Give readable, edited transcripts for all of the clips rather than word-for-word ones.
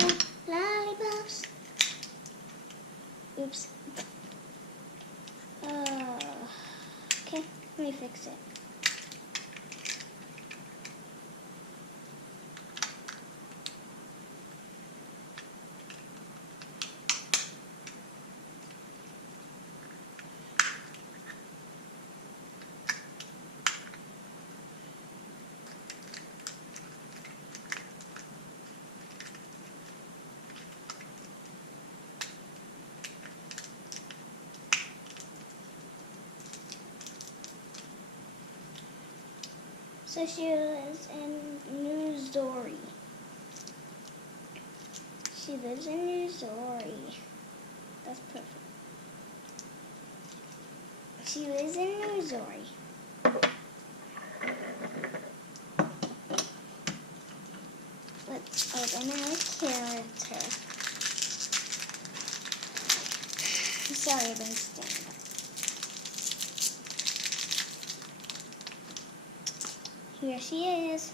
No lollipops. Oops. Okay, let me fix it. So she lives in Missouri. She lives in Missouri. That's perfect. She lives in Missouri. Let's open our character. Sorry, I've been standing up. Here she is.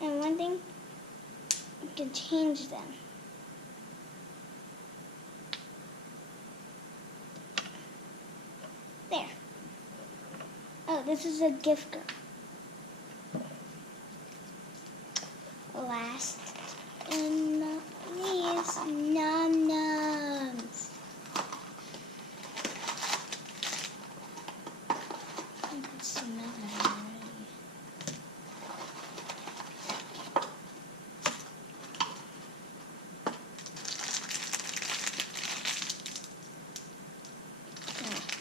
And one thing, you can change them. There. Oh, this is a gift girl. Last and not least, NumNoms.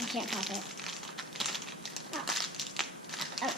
I can't pop it. Oh. Oh.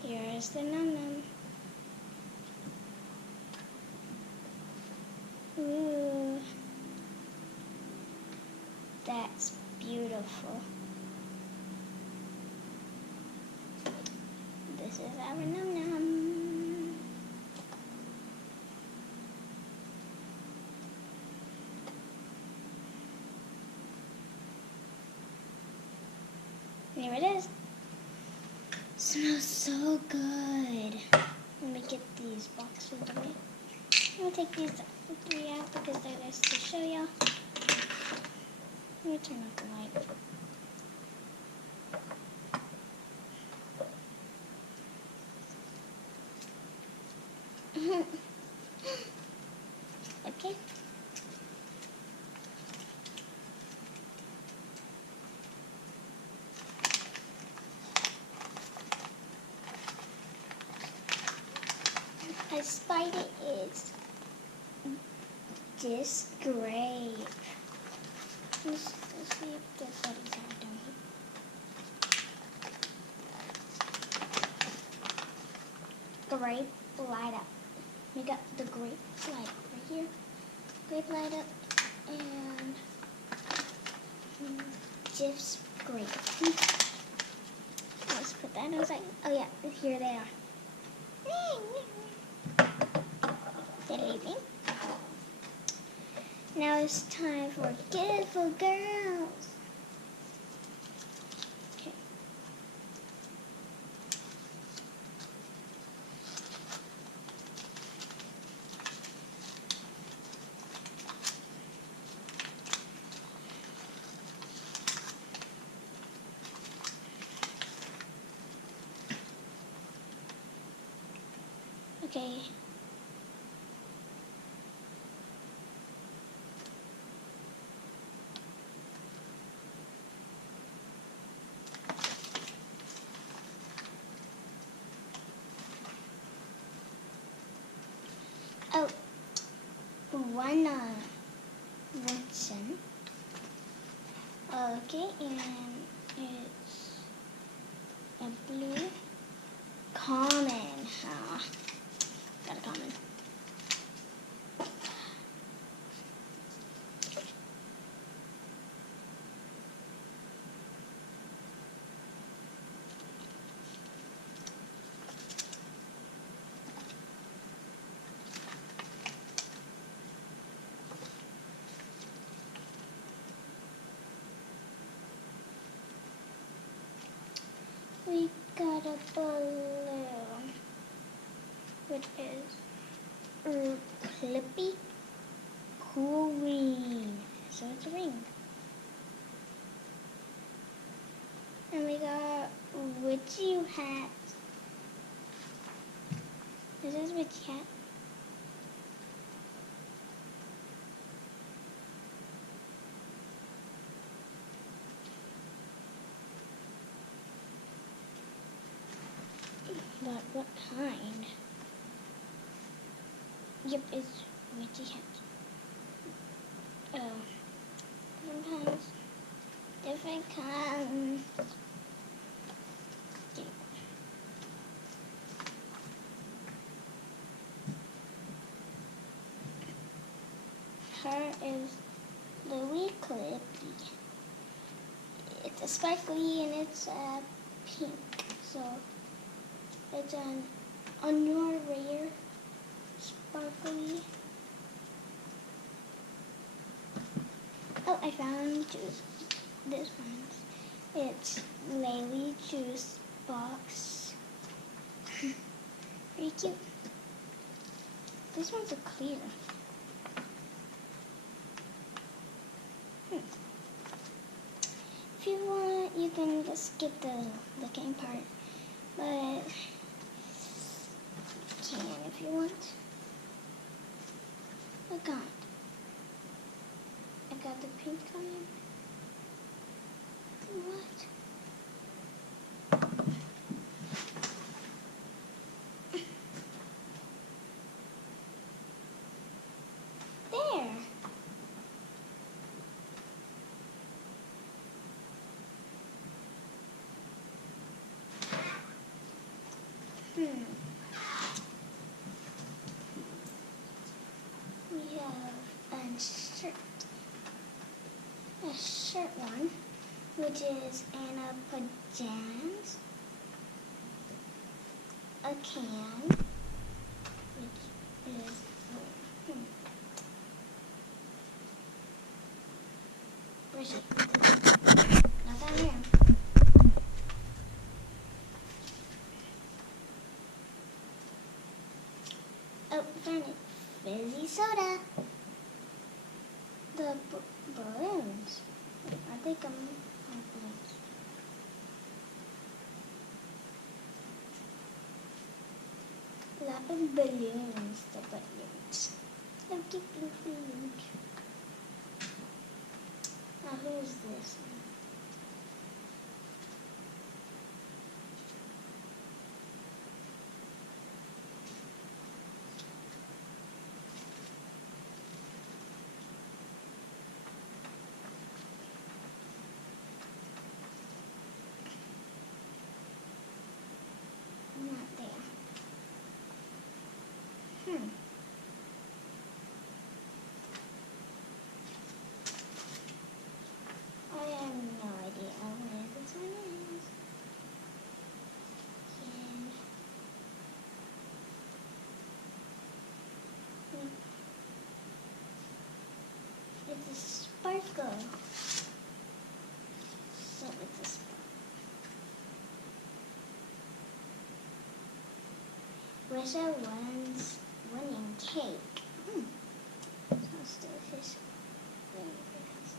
Here's the NumNom. Ooh, that's beautiful. This is our NumNom. Here it is. Smells so good. Let me get these boxes away. I'm going to take these 3 out because they're nice to show y'all. Let me turn off the light. Okay. A spider is this grape. Let's see if the buddies are done. Grape light up. We got the grape light up right here. Grape light up and Jif's grape. Let's put that inside. Oh yeah, here they are. They're leaving. Now it's time for Beautiful Girls. Okay. Okay. Oh, one Woodson. Okay, and it's a blue common. Got a common. got a balloon, which is clippy cool green. So it's a ring. And we got witchy hat. Is this witchy hat? But what kind? Yep, it's witchy hat. Different kinds. Different kinds. Okay. Her is Louis Clippy. It's a sparkly and it's pink. So it's an unknown rare sparkly. Oh, I found juice. This one's. It's Laylee juice box. Very cute. This one's a clear. If you want, you can just skip the looking part, but you can if you want. I got the pink one. What? There. We have a shirt one, which is Anna pajamas, a can, which is where's she? Not down here. Oh, found it. Fizzy soda. The balloons. I think I'm on balloons. Lot of balloons. The balloons. Look at the balloons. Now who's this one? Not there. I have no idea where this one is. It's a sparkle. So it's a sparkle. Wish I was winning cake. Sounds delicious. Very fast.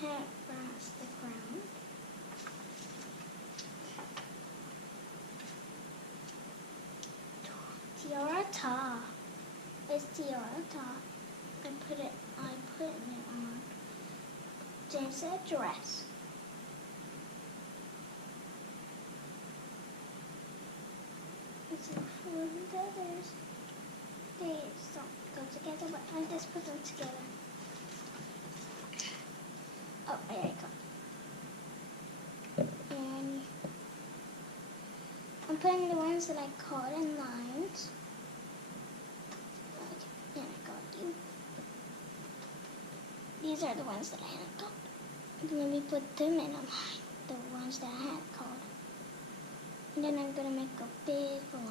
Hair across the ground. Tiara ta. It's tiara ta. I put it on. James said dress. It's in full of the others. They don't go together, but I just put them together. Oh, there you go. And I'm putting the ones that I caught in lines. Okay, and I got you. These are the ones that I hadn't caught. Let me put them in a line, the ones that I had caught. And then I'm going to make a big hole.